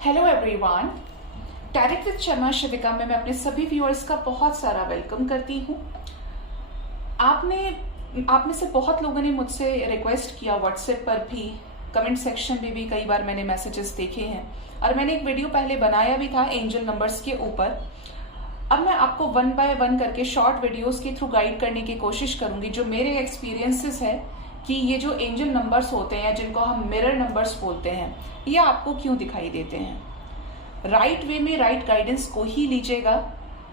Hello everyone, direct with Sharma Shivika में मैं अपने सभी व्यूअर्स का बहुत सारा वेलकम करती हूँ। आप में से बहुत लोगों ने मुझसे रिक्वेस्ट किया, व्हाट्सएप पर भी, कमेंट सेक्शन में भी कई बार मैंने मैसेजेस देखे हैं और मैंने एक वीडियो पहले बनाया भी था एंजल नंबर्स के ऊपर। अब मैं आपको वन बाय वन करके शॉर्ट वीडियोस के थ्रू गाइड करने की कोशिश करूंगी जो मेरे एक्सपीरियंसेस है कि ये जो एंजल नंबर्स होते हैं जिनको हम मिरर नंबर्स बोलते हैं, ये आपको क्यों दिखाई देते हैं। राइट वे में राइट गाइडेंस को ही लीजिएगा।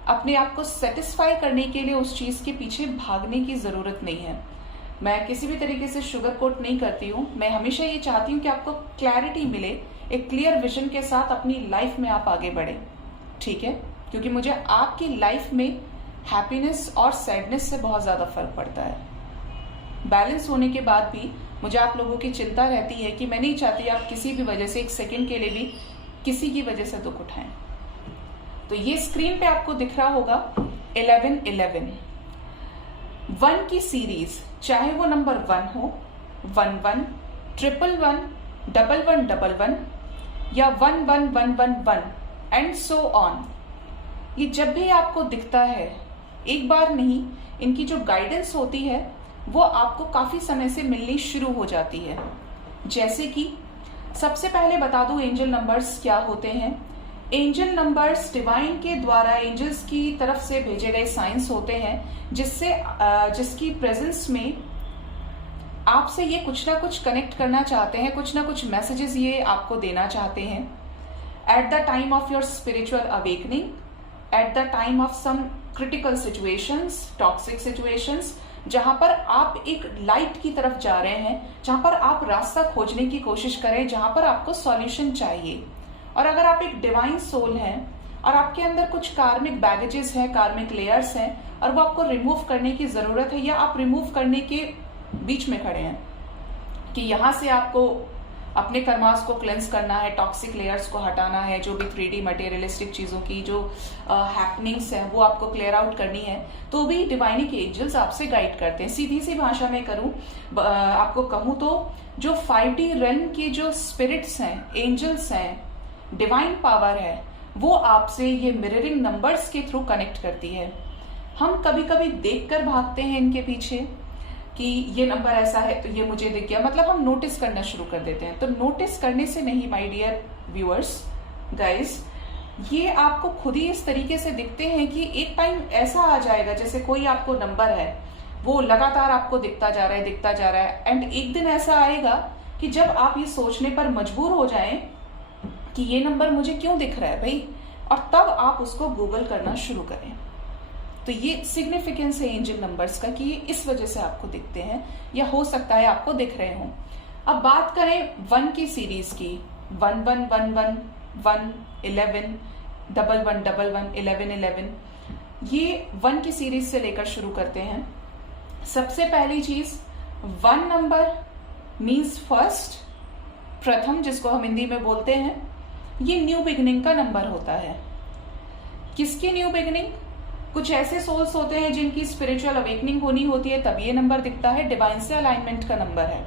अपने आप को सेटिस्फाई करने के लिए उस चीज के पीछे भागने की जरूरत नहीं है। मैं किसी भी तरीके से शुगर कोट नहीं करती हूँ। मैं हमेशा ये चाहती हूँ कि आपको क्लैरिटी मिले, एक क्लियर विजन के साथ अपनी लाइफ में आप आगे बढ़े, ठीक है। क्योंकि मुझे आपकी लाइफ में हैप्पीनेस और सैडनेस से बहुत ज्यादा फर्क पड़ता है। बैलेंस होने के बाद भी मुझे आप लोगों की चिंता रहती है कि मैं नहीं चाहती आप किसी भी वजह से एक सेकंड के लिए भी किसी की वजह से दुख उठाएं। तो ये स्क्रीन पे आपको दिख रहा होगा 1111 1 की सीरीज, चाहे वो नंबर 1 हो, 11 111 1111 या 11111 एंड सो ऑन। ये जब भी आपको दिखता है, एक बार नहीं, इनकी जो गाइडेंस होती है वो आपको काफी समय से मिलनी शुरू हो जाती है। जैसे कि सबसे पहले बता दूं एंजल नंबर्स क्या होते हैं। एंजल नंबर्स डिवाइन के द्वारा एंजल्स की तरफ से भेजे गए साइंस होते हैं जिसकी प्रेजेंस में आपसे ये कुछ ना कुछ कनेक्ट करना चाहते हैं, कुछ ना कुछ मैसेजेस ये आपको देना चाहते हैं। At the time of your spiritual awakening, at the time of some critical situations, toxic situations, जहां पर आप एक लाइट की तरफ जा रहे हैं, जहां पर आप रास्ता खोजने की कोशिश करें, जहां पर आपको सॉल्यूशन चाहिए। और अगर आप एक डिवाइन सोल हैं और आपके अंदर कुछ कार्मिक बैगेजेस हैं, कार्मिक लेयर्स हैं और वो आपको रिमूव करने की जरूरत है, या आप रिमूव करने के बीच में खड़े हैं कि यहां से आपको अपने कर्मास को क्लेंस करना है, टॉक्सिक लेयर्स को हटाना है, जो भी 3D मटेरियलिस्टिक चीजों की जो हैपनिंग्स है वो आपको क्लियर आउट करनी है, तो भी डिवाइनिक एंजल्स आपसे गाइड करते हैं। सीधी सी भाषा में आपको कहूं तो जो 5D रेल्म की जो स्पिरिट्स हैं, एंजल्स हैं, डिवाइन पावर है, वो आपसे ये मिररिंग नंबर्स के थ्रू कनेक्ट करती है। हम कभी कभी देखकर भागते हैं इनके पीछे कि ये नंबर ऐसा है तो ये मुझे दिख गया, मतलब हम नोटिस करना शुरू कर देते हैं। तो नोटिस करने से नहीं माय डियर व्यूअर्स, गाइस, ये आपको खुद ही इस तरीके से दिखते हैं कि एक टाइम ऐसा आ जाएगा जैसे कोई आपको नंबर है वो लगातार आपको दिखता जा रहा है एंड एक दिन ऐसा आएगा कि जब आप ये सोचने पर मजबूर हो जाएं कि ये नंबर मुझे क्यों दिख रहा है भाई, और तब आप उसको गूगल करना शुरू करें। तो ये सिग्निफिकेंस है एंजल नंबर्स का कि ये इस वजह से आपको दिखते हैं, या हो सकता है आपको दिख रहे हों। अब बात करें 1 की सीरीज की, 1111 1 11 1111 1111, ये 1 की सीरीज से लेकर शुरू करते हैं। सबसे पहली चीज, 1 नंबर मीन्स फर्स्ट, प्रथम, जिसको हम हिंदी में बोलते हैं। ये न्यू बिगिनिंग का नंबर होता है। किसकी न्यू बिगिनिंग? कुछ ऐसे सोल्स होते हैं जिनकी स्पिरिचुअल अवेकनिंग होनी होती है, तब ये नंबर दिखता है, डिवाइन से अलाइनमेंट का नंबर है।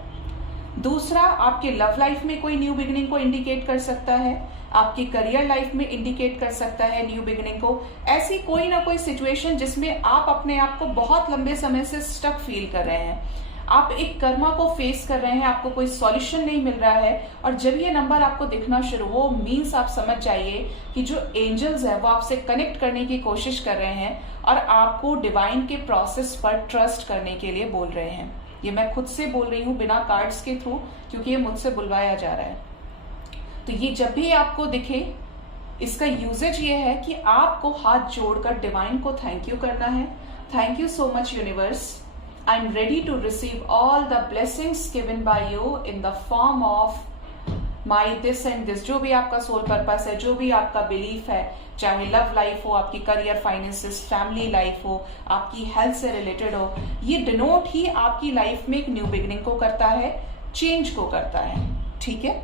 दूसरा, आपके लव लाइफ में कोई न्यू बिगिनिंग को इंडिकेट कर सकता है, आपकी करियर लाइफ में इंडिकेट कर सकता है न्यू बिगिनिंग को। ऐसी कोई ना कोई सिचुएशन जिसमें आप अपने आप को बहुत लंबे समय से स्टक फील कर रहे हैं, आप एक कर्मा को फेस कर रहे हैं, आपको कोई सॉल्यूशन नहीं मिल रहा है, और जब ये नंबर आपको दिखना शुरू हो, मीन्स आप समझ जाइए कि जो एंजल्स है वो आपसे कनेक्ट करने की कोशिश कर रहे हैं और आपको डिवाइन के प्रोसेस पर ट्रस्ट करने के लिए बोल रहे हैं। ये मैं खुद से बोल रही हूँ बिना कार्ड्स के थ्रू, क्योंकि ये मुझसे बुलवाया जा रहा है। तो ये जब भी आपको दिखे, इसका यूजेज ये है कि आपको हाथ जोड़कर डिवाइन को थैंक यू करना है। Thank you so much universe, I am ready to receive all the blessings given by you in the form of my this and this। जो भी आपका सोल पर्पस है, जो भी आपका बिलीफ है, चाहे लव लाइफ हो, आपकी करियर, फाइनेंसेस, फैमिली लाइफ हो, आपकी हेल्थ से रिलेटेड हो, ये डिनोट ही आपकी लाइफ में एक न्यू बिगिनिंग को करता है, चेंज को करता है, ठीक है।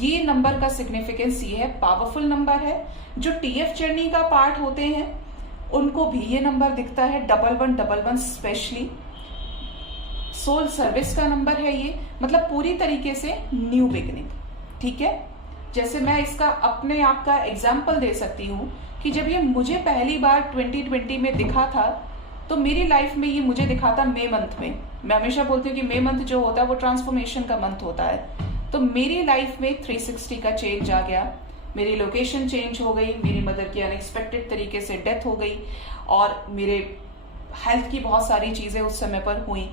ये नंबर का सिग्निफिकेंस ये है, पावरफुल नंबर है। जो TF जर्नी का पार्ट होते हैं उनको भी ये नंबर दिखता है, 1111 स्पेशली सोल सर्विस का नंबर है ये, मतलब पूरी तरीके से न्यू बिगिनिंग, ठीक है। जैसे मैं इसका अपने आप का एग्जाम्पल दे सकती हूँ कि जब ये मुझे पहली बार 2020 में दिखा था, तो मेरी लाइफ में ये मुझे दिखा था मई मंथ में। मैं हमेशा बोलती हूँ कि मई मंथ जो होता है वो ट्रांसफॉर्मेशन का मंथ होता है। तो मेरी लाइफ में 360 का चेंज आ गया, मेरी लोकेशन चेंज हो गई, मेरी मदर की अनएक्सपेक्टेड तरीके से डेथ हो गई और मेरे हेल्थ की बहुत सारी चीजें उस समय पर हुई।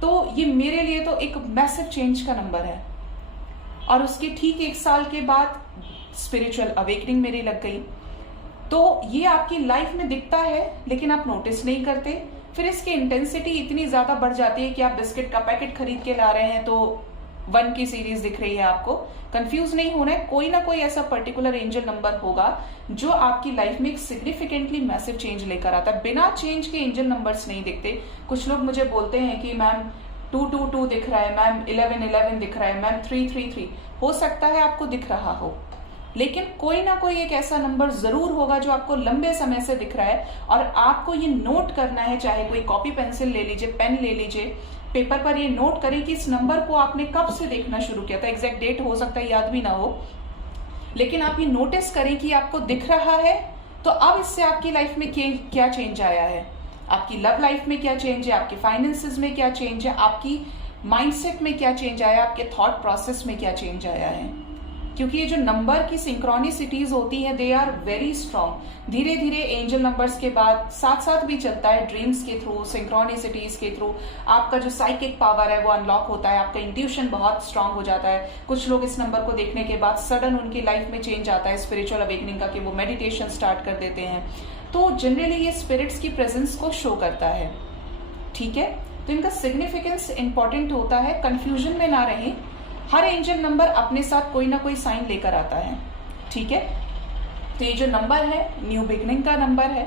तो ये मेरे लिए तो एक मैसिव चेंज का नंबर है। और उसके ठीक 1 साल के बाद स्पिरिचुअल अवेकनिंग मेरी लग गई। तो ये आपकी लाइफ में दिखता है लेकिन आप नोटिस नहीं करते। फिर इसकी इंटेंसिटी इतनी ज्यादा बढ़ जाती है कि आप बिस्किट का पैकेट खरीद के ला रहे हैं तो 1 की सीरीज दिख रही है आपको। कंफ्यूज नहीं होना है, कोई ना कोई ऐसा पर्टिकुलर एंजल नंबर होगा जो आपकी लाइफ में एक सिग्निफिकेंटली मैसिव चेंज लेकर आता है। बिना चेंज के एंजल नंबर्स नहीं दिखते। कुछ लोग मुझे बोलते हैं कि मैम 222 दिख रहा है, मैम 1111 दिख रहा है, मैम 333। हो सकता है आपको दिख रहा हो, लेकिन कोई ना कोई एक ऐसा नंबर जरूर होगा जो आपको लंबे समय से दिख रहा है और आपको ये नोट करना है। चाहे कोई कॉपी पेंसिल ले लीजिए, पेन ले लीजिए, पेपर पर ये नोट करें कि इस नंबर को आपने कब से देखना शुरू किया था। एग्जैक्ट डेट हो सकता है याद भी ना हो, लेकिन आप ये नोटिस करें कि आपको दिख रहा है। तो अब इससे आपकी लाइफ में क्या चेंज आया है, आपकी लव लाइफ में क्या चेंज है, आपके फाइनेंसेस में क्या चेंज है, आपकी माइंडसेट में क्या चेंज आया, आपके थॉट प्रोसेस में क्या चेंज आया है। क्योंकि ये जो नंबर की सिंक्रोनिसिटीज होती है दे आर वेरी स्ट्रॉन्ग। धीरे धीरे एंजल नंबर्स के बाद साथ साथ भी चलता है ड्रीम्स के थ्रू, सिंक्रोनिसिटीज के थ्रू आपका जो साइकिक पावर है वो अनलॉक होता है, आपका इंट्यूशन बहुत स्ट्रांग हो जाता है। कुछ लोग इस नंबर को देखने के बाद सडन उनकी लाइफ में चेंज आता है स्पिरिचुअल अवेकनिंग का, कि वो मेडिटेशन स्टार्ट कर देते हैं। तो जनरली ये स्पिरिट्स की प्रेजेंस को शो करता है। ठीक है, तो इनका सिग्निफिकेंस इंपॉर्टेंट होता है, कंफ्यूजन में ना रहें। हर एंजल नंबर अपने साथ कोई ना कोई साइन लेकर आता है। ठीक है, तो ये जो नंबर है न्यू बिगनिंग का नंबर है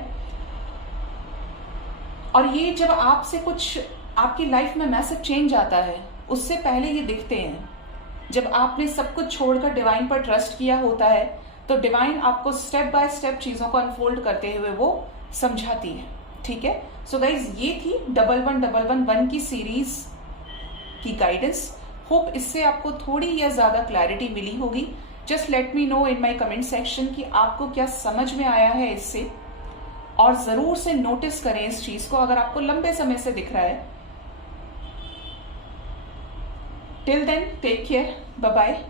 और ये जब आपसे कुछ आपकी लाइफ में मैसिव चेंज आता है उससे पहले ये दिखते हैं। जब आपने सब कुछ छोड़कर डिवाइन पर ट्रस्ट किया होता है तो डिवाइन आपको स्टेप बाय स्टेप चीजों को अनफोल्ड करते हुए वो समझाती है। ठीक है, सो गाइज ये थी 1111 की सीरीज की गाइडेंस। होप इससे आपको थोड़ी या ज्यादा क्लैरिटी मिली होगी। Just let me know in my comment section कि आपको क्या समझ में आया है इससे, और जरूर से नोटिस करें इस चीज को अगर आपको लंबे समय से दिख रहा है। Till then take care, bye bye.